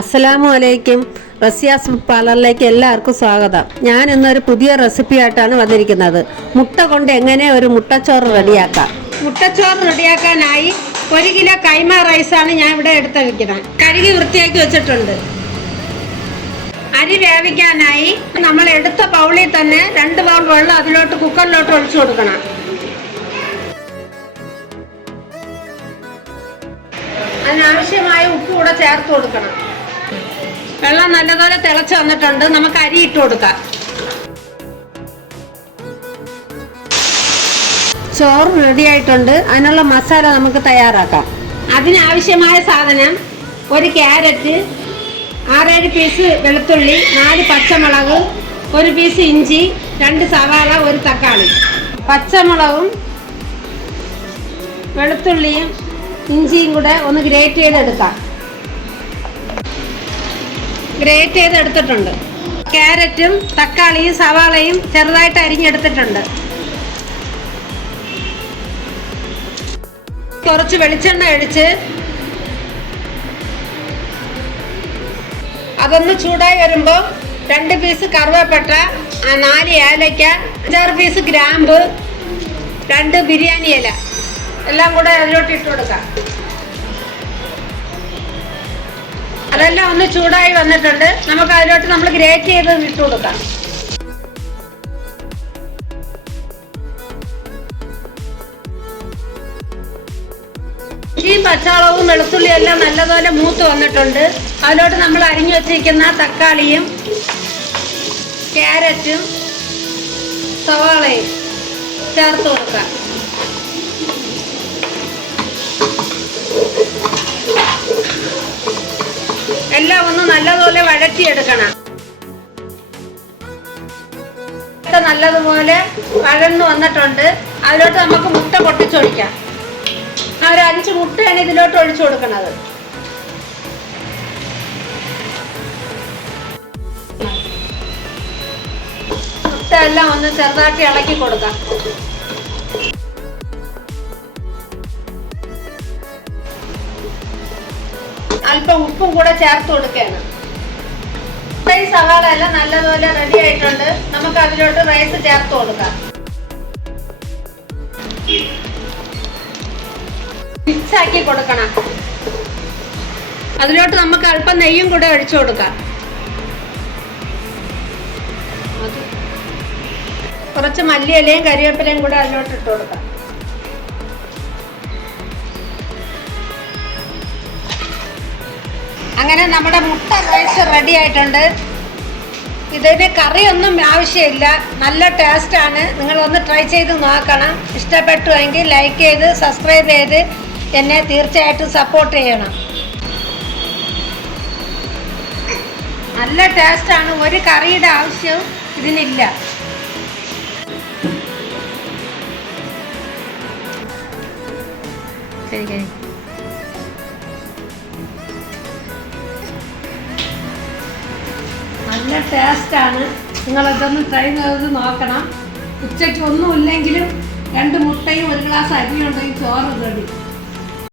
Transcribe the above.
അസ്സലാമു അലൈക്കും. റസിയാസ് പാർലറിലേക്ക് എല്ലാവർക്കും സ്വാഗതം. ഞാൻ ഇന്നൊരു പുതിയ റെസിപ്പി ആയിട്ടാണ് വന്നിരിക്കുന്നത്. മുട്ട കൊണ്ട് എങ്ങനെ ഒരു മുട്ടച്ചോറ് റെഡിയാക്കാം. മുട്ടച്ചോറ് റെഡിയാക്കാനായി 1 കിലോ കൈമ റൈസാണ് ഞാൻ ഇവിടെ എടുത്ത് വയ്ക്കുന്നത്. കഴുകി വൃത്തിയാക്കി വെച്ചിട്ടുണ്ട്. അരി വേവിക്കാനായി നമ്മൾ എടുത്ത ബൗളിൽ തന്നെ 2 ബൗൾ വെള്ളം അതിലോട്ട് കുക്കറിലോട്ട് ഒഴിച്ചു കൊടുക്കണം. അതിനാവശ്യമായ ഉപ്പ് കൂടെ ചേർത്ത് കൊടുക്കണം. വെള്ളം നല്ലപോലെ തിളച്ച് വന്നിട്ടുണ്ട്. നമുക്ക് അരി ഇട്ട് കൊടുക്കാം. ചോറ് റെഡി ആയിട്ടുണ്ട്. അതിനുള്ള മസാല നമുക്ക് തയ്യാറാക്കാം. അതിനാവശ്യമായ സാധനം: 1 ക്യാരറ്റ്, 6-7 പീസ് വെളുത്തുള്ളി, 4 പച്ചമുളക്, 1 പീസ് ഇഞ്ചി, 2 സവാള, 1 തക്കാളി. പച്ചമുളകും വെളുത്തുള്ളിയും ഇഞ്ചിയും കൂടെ ഒന്ന് ഗ്രേറ്റ് ചെയ്തെടുക്കാം. ഗ്രേറ്റ് ചെയ്തെടുത്തിട്ടുണ്ട്. ക്യാരറ്റും തക്കാളിയും സവാളയും ചെറുതായിട്ട് അരിഞ്ഞെടുത്തിട്ടുണ്ട്. കുറച്ച് വെളിച്ചെണ്ണ ഒഴിച്ച് അതൊന്ന് ചൂടായി വരുമ്പോൾ 2 പീസ് കറുവപ്പട്ട, 4 ഏലക്ക, 5-6 പീസ് ഗ്രാമ്പ്, 2 ബിരിയാണി ഇല എല്ലാം കൂടെ അതിലോട്ട് ഇട്ട് കൊടുക്കാം. അതെല്ലാം ഒന്ന് ചൂടായി വന്നിട്ടുണ്ട്. നമുക്ക് അതിലോട്ട് നമ്മൾ ഗ്രേറ്റ് ചെയ്ത് ഇട്ട് കൊടുക്കാം. ഈ പച്ചമുളകും വെളുത്തുള്ളിയും എല്ലാം നല്ലപോലെ മൂത്ത് വന്നിട്ടുണ്ട്. അതിലോട്ട് നമ്മൾ അരിഞ്ഞു വെച്ചിരിക്കുന്ന തക്കാളിയും ക്യാരറ്റും സവാളയും ചേർത്ത് കൊടുക്കാം. എല്ലാം ഒന്ന് നല്ലതുപോലെ വഴറ്റിയെടുക്കണം. നല്ലതുപോലെ വഴന്നു വന്നിട്ടുണ്ട്. അതിലോട്ട് നമുക്ക് മുട്ട പൊട്ടിച്ചൊഴിക്കാം. ഒരു 5 മുട്ടയാണ് ഇതിലോട്ട് ഒഴിച്ചു കൊടുക്കുന്നത്. മുട്ട എല്ലാം ഒന്ന് ചെറുതാക്കി ഇളക്കി കൊടുക്കാം. അല്പം ഉപ്പും കൂടെ ചേർത്ത് കൊടുക്കുകയാണ്. ഈ സവാള എല്ലാം നല്ലതുപോലെ റെഡി ആയിട്ടുണ്ട്. നമുക്ക് അതിലോട്ട് റൈസ് ചേർത്ത് കൊടുക്കാം. മിക്സ് ആക്കി കൊടുക്കണം. അതിലോട്ട് നമുക്ക് അല്പം നെയ്യും കൂടെ ഒഴിച്ചു കൊടുക്കാം. കുറച്ച് മല്ലിയിലയും കരിവേപ്പിലയും കൂടെ അതിലോട്ട് ഇട്ട് കൊടുക്കാം. അങ്ങനെ നമ്മുടെ മുട്ട റൈസ് റെഡി ആയിട്ടുണ്ട്. ഇതിന് കറിയൊന്നും ആവശ്യമില്ല. നല്ല ടേസ്റ്റാണ്. നിങ്ങളൊന്ന് ട്രൈ ചെയ്ത് നോക്കണം. ഇഷ്ടപ്പെട്ടുവെങ്കിൽ ലൈക്ക് ചെയ്ത് സബ്സ്ക്രൈബ് ചെയ്ത് എന്നെ തീർച്ചയായിട്ടും സപ്പോർട്ട് ചെയ്യണം. നല്ല ടേസ്റ്റാണ്. ഒരു കറിയുടെ ആവശ്യം ഇതിനില്ല. ശരി. നല്ല ടേസ്റ്റാണ്. നിങ്ങളിതൊന്ന് ട്രൈ ചെയ്ത് നോക്കണം. ഉച്ചയ്ക്ക് ഒന്നുമില്ലെങ്കിലും 2 മുട്ടയും 1 ഗ്ലാസ് അരിയും ഉണ്ടെങ്കിൽ ചോറ് റെഡി.